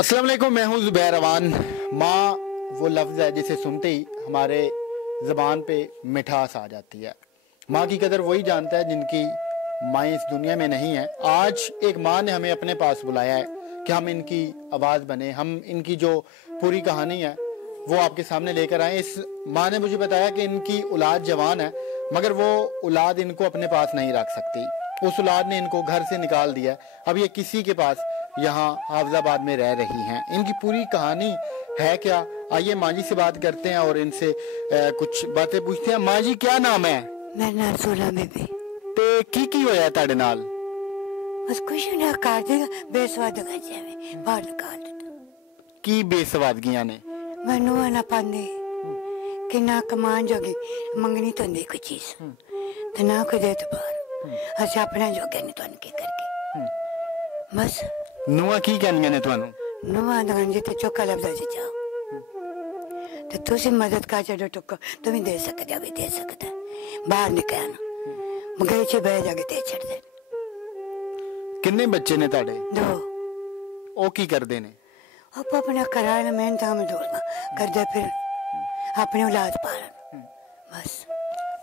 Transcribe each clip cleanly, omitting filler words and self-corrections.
अस्सलाम वालेकुम, मैं हूं ज़ुबैर अवान। माँ वो लफ्ज़ है जिसे सुनते ही हमारे ज़बान पे मिठास आ जाती है। माँ की कदर वही जानता है जिनकी माएँ इस दुनिया में नहीं है। आज एक माँ ने हमें अपने पास बुलाया है कि हम इनकी आवाज़ बने, हम इनकी जो पूरी कहानी है वो आपके सामने लेकर आए। इस माँ ने मुझे बताया कि इनकी औलाद जवान है, मगर वो औलाद इनको अपने पास नहीं रख सकती। उस औलाद ने इनको घर से निकाल दिया। अब ये किसी के पास यहाँ हाफिजाबाद में रह रही हैं। इनकी पूरी कहानी है क्या, आइए माँ जी से बात करते हैं और इनसे कुछ बातें पूछते हैं। माँ जी, क्या नाम है? मेरा नाम सोला में भी ते की होया ताड़े नाल? बस कुछ ना कर देगा बेसवाद गजे में बाहर निकाल देता की बेसवादगियां ने? मैनू ना पांदे कि ना कमान जोगी मंगनी तो नहीं कोई चीज तो ना कोई दे तो बाहर अच्छा अपना जोगे नहीं तो के करके बस नुआ की कहनियां ने तुहानू? नुआ दगन जी ते चौका लफ्जा जी जाओ तो तुसी मदद का चढ़ो टुक्को तुम ही दे सकते अभी दे सकते बाहर निकल ना मगर चे बह जाके ते छड़ दे। किन्ने बच्चे ने ताड़े? दो। ओ की करदे ने? आप अपना कराया मेहनत में दौड़ना कर दे फिर अपनी औलाद पालन बस।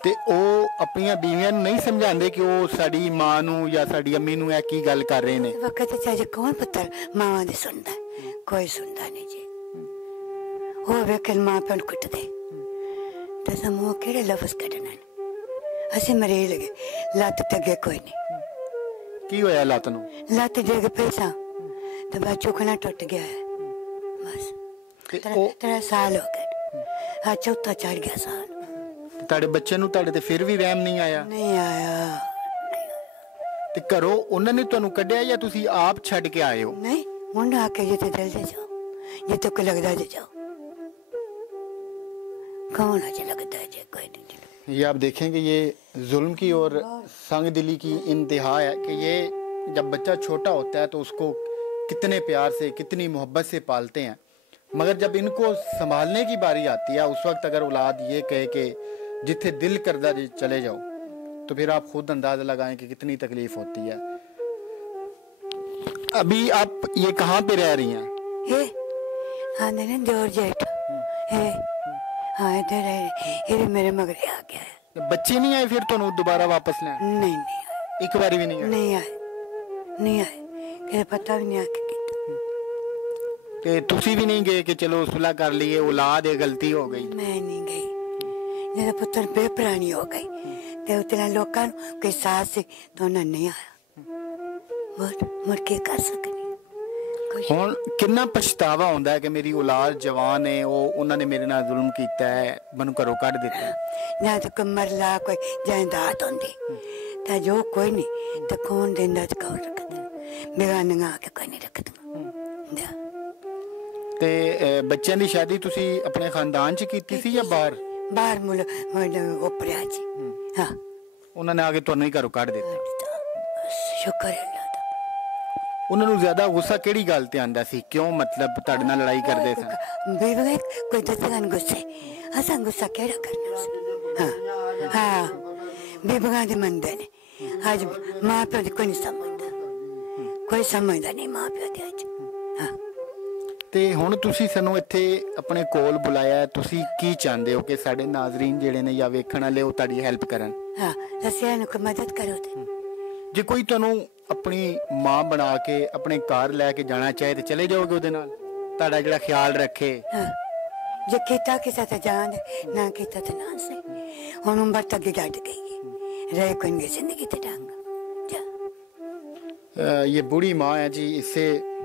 ते ओ अपनी बीवियां नहीं समझाते कि वो साड़ी मां नू या साड़ी अम्मी नू है की गल कर रहे ने? वक्त चाहे कौन पुत्र मावा दे सुनता है, कोई सुनता नहीं जी। वो वेकल मां पे कुट दे तो समूह केड़े लफ्ज कढना असि मरे लगे लत तगे कोई नहीं। की होया लत नू? लत देग पैसा तो बस चुकना टूट गया है बस। तेरा साल हो गए आज चौथा चढ़ गया साल। ताड़े बच्चे नू ताड़े ते फिर भी वहम नहीं आया? नहीं आया। ते घरों उन्होंने ने तुहानू कढ़िया या तुसी आप छड़ के आए हो? नहीं मुंडा आके जे ते दिल दे जाओ जे तो को लगदा जे जाओ कौन आज लगता है जे कोई नहीं। ये आप देखें कि ये जुल्म की और संग दिली की इंतहा है कि ये जब बच्चा छोटा होता है तो उसको कितने प्यार से कितनी मोहब्बत से पालते हैं, मगर जब इनको संभालने की बारी आती है उस वक्त अगर औलाद ये कहे कि जिथे दिल करदा जी चले जाओ तो फिर आप खुद अंदाजा लगाएं कि कितनी तकलीफ होती है। अभी आप ये कहाँ पे रह रही हैं? ये हाँ ने जोर जेठ है हाँ इधर है ये मेरे मगर आ गया है। बच्चे नहीं आए फिर तो दोबारा वापस लें? नहीं आए एक बार भी नहीं आए? नहीं आए कि पता भी नहीं आके ते तुसी भी नहीं गए कि चलो सुलह कर लिए, औलाद है गलती हो गई? मैं नहीं गई मेरा पुत्र बेपरानी हो गई ते उतना लोकां के साथ से तो नहीं आया मुड़ के कर सकनी। ਹੁਣ किन्ना पछतावा होंदा है कि मेरी औलाद जवान है, वो उन्होंने मेरे नाल जुल्म कीता है, मैनू घरों कढ़ दिता। ना तो कमर ला कोई जायदाद होंदी ते जो कोई नहीं तो कौन देंदा ते कौन रखदा बेगानियां आके कोई नहीं रखदा। ते बच्चों की शादी तुसी अपने खानदान च कीती सी या बाहर? बाहर मुल ओपरिया जी हाँ उन्होंने आके तुहानू ही घरों कढ़ दिता। शुक्र है अल्लाह दा। उन्होंने ज्यादा गुस्सा केड़ी गल ते आंदा सी, क्यों मतलब तुहाडे नाल लड़ाई करदे सन? बेबे कोई दसगन गुस्से असा गुस्सा केड़ा करना हाँ हाँ बेबगा दे मंदे ने आज मां प्यो दी कोई समझदा नहीं मां प्यो दे आज हाँ। ते हुण तुसी सानू इत्थे अपने कोल बुलाया, तुसी की चाहते हो कि साडे नाज़रीन जिहड़े ने या वेखण वाले वो तुहाडी हेल्प करन? हाँ दस्सिया इन्हूं कोई मदद करो ते जे कोई तुहानू अपनी मां बना के अपने घर लैके जाना चाहे तो चले जाओगे उहदे नाल? तुहाडा जिहड़ा ख्याल रखे? हाँ जे कीता किसा ते जान ना कीता ते ना से हुण उम्र तक गड़ गई रह कोई नहीं जिंदगी ते ढंग जा। ये बूढ़ी माँ है जी, इससे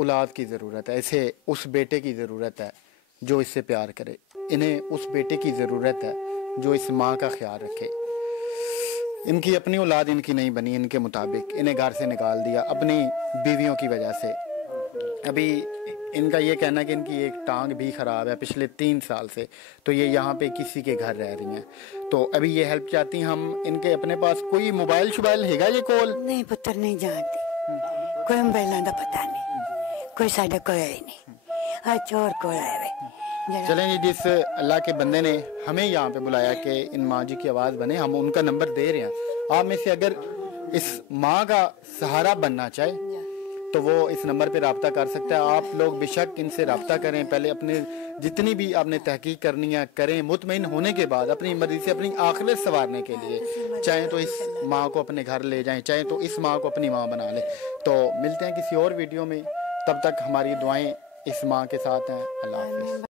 औलाद की ज़रूरत है, इसे उस बेटे की ज़रूरत है जो इससे प्यार करे, इन्हें उस बेटे की ज़रूरत है जो इस माँ का ख्याल रखे। इनकी अपनी औलाद इनकी नहीं बनी इनके मुताबिक, इन्हें घर से निकाल दिया अपनी बीवियों की वजह से। अभी इनका ये कहना है कि इनकी एक टांग भी ख़राब है पिछले 3 साल से, तो ये यहाँ पे किसी के घर रह रही हैं। तो अभी ये हेल्प चाहती हैं। हम इनके अपने पास कोई मोबाइल शोबाइल हैगा ये कोल? नहीं पुत्र नहीं जानती कोई मोबाइल का पता नहीं कोई साढ़े को है नहीं आज चोर को आए। चलें जी, जिस अल्लाह के बंदे ने हमें यहाँ पे बुलाया कि इन माँ जी की आवाज़ बने, हम उनका नंबर दे रहे हैं। आप में से अगर इस माँ का सहारा बनना चाहे तो वो इस नंबर पे रब्ता कर सकता है। आप लोग बेशक इनसे रब्ता करें, पहले अपने जितनी भी आपने तहकीक करनी है करें, मुतमईन होने के बाद अपनी मर्जी से अपनी आखिरत संवारने के लिए चाहे तो इस माँ को अपने घर ले जाएं, चाहे तो इस माँ को अपनी माँ बना लें। तो मिलते हैं किसी और वीडियो में, तब तक हमारी दुआएं इस माँ के साथ हैं। अल्लाह हाफ़िज़।